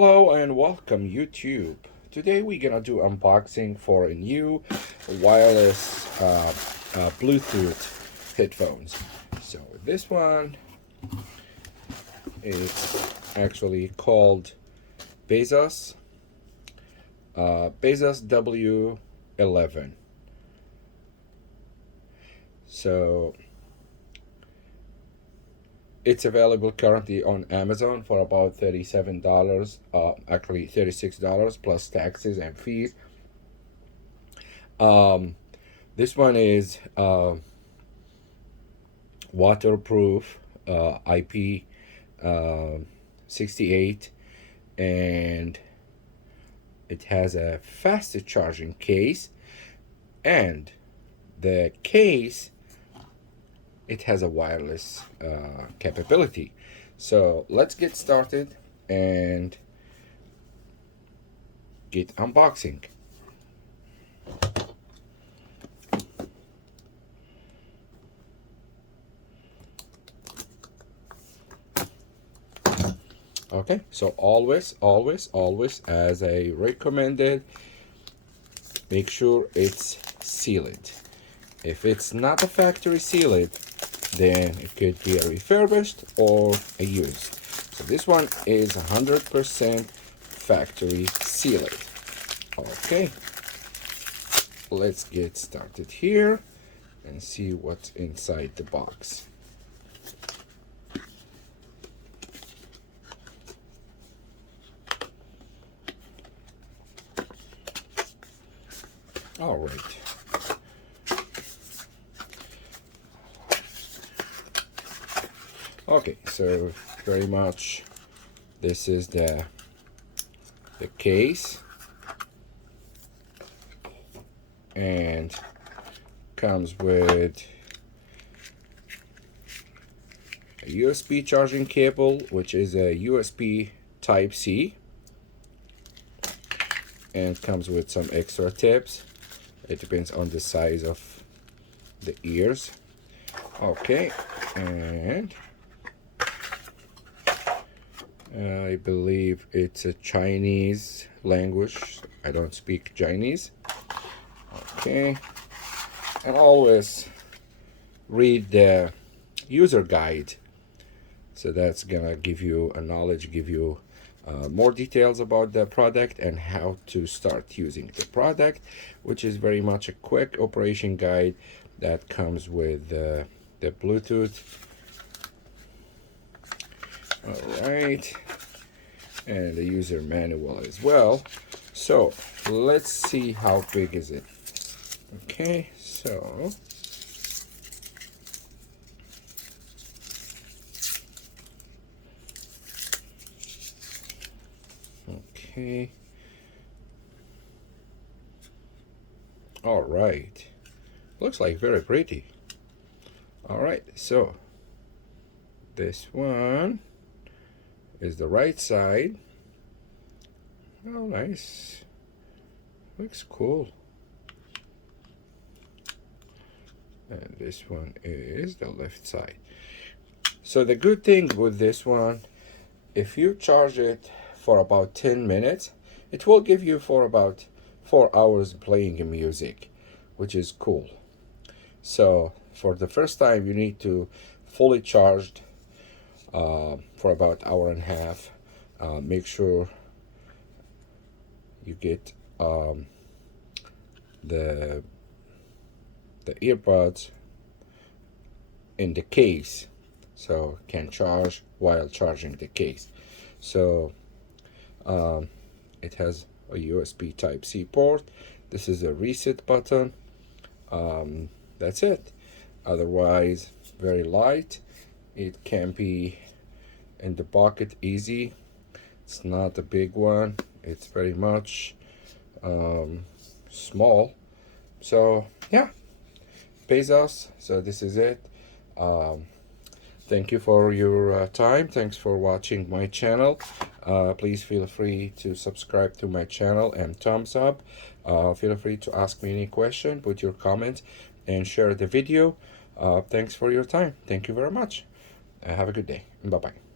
Hello and welcome YouTube. Today we're gonna do unboxing for a new wireless Bluetooth headphones. So this one is actually called Baseus W11. So it's available currently on Amazon for about $37, actually $36 plus taxes and fees. This one is waterproof, IP 68, and it has a fast charging case, and the case, it has a wireless capability. So let's get started and get unboxing. Okay, so always as I recommended, make sure it's sealed. If it's not a factory sealed, then it could be a refurbished or a used. So this one is 100% factory sealed. Okay, let's get started here and see what's inside the box. All right. Okay, so very much this is the case, and comes with a USB charging cable, which is a USB type C, and comes with some extra tips. It depends on the size of the ears. Okay, and I believe it's a Chinese language. I don't speak Chinese. Okay, and always read the user guide. So that's gonna give you a knowledge, give you more details about the product and how to start using the product, which is very much a quick operation guide that comes with the Bluetooth. All right, and the user manual as well. So let's see how big is it. Okay, so okay, all right, looks like very pretty. All right, so this one is the right side. Oh, nice, looks cool. And this one is the left side. So the good thing with this one, if you charge it for about 10 minutes, it will give you for about 4 hours playing music, which is cool. So for the first time, you need to fully charged for about hour and a half. Make sure you get the earbuds in the case, so can charge while charging the case. So it has a USB type C port. This is a reset button. That's it. Otherwise, very light. It can be in the pocket easy. It's not a big one. It's very much small. So yeah, Baseus. So this is it. Thank you for your time. Thanks for watching my channel. Please feel free to subscribe to my channel and thumbs up. Feel free to ask me any question, put your comments, and share the video. Thanks for your time. Thank you very much. Have a good day. Bye-bye.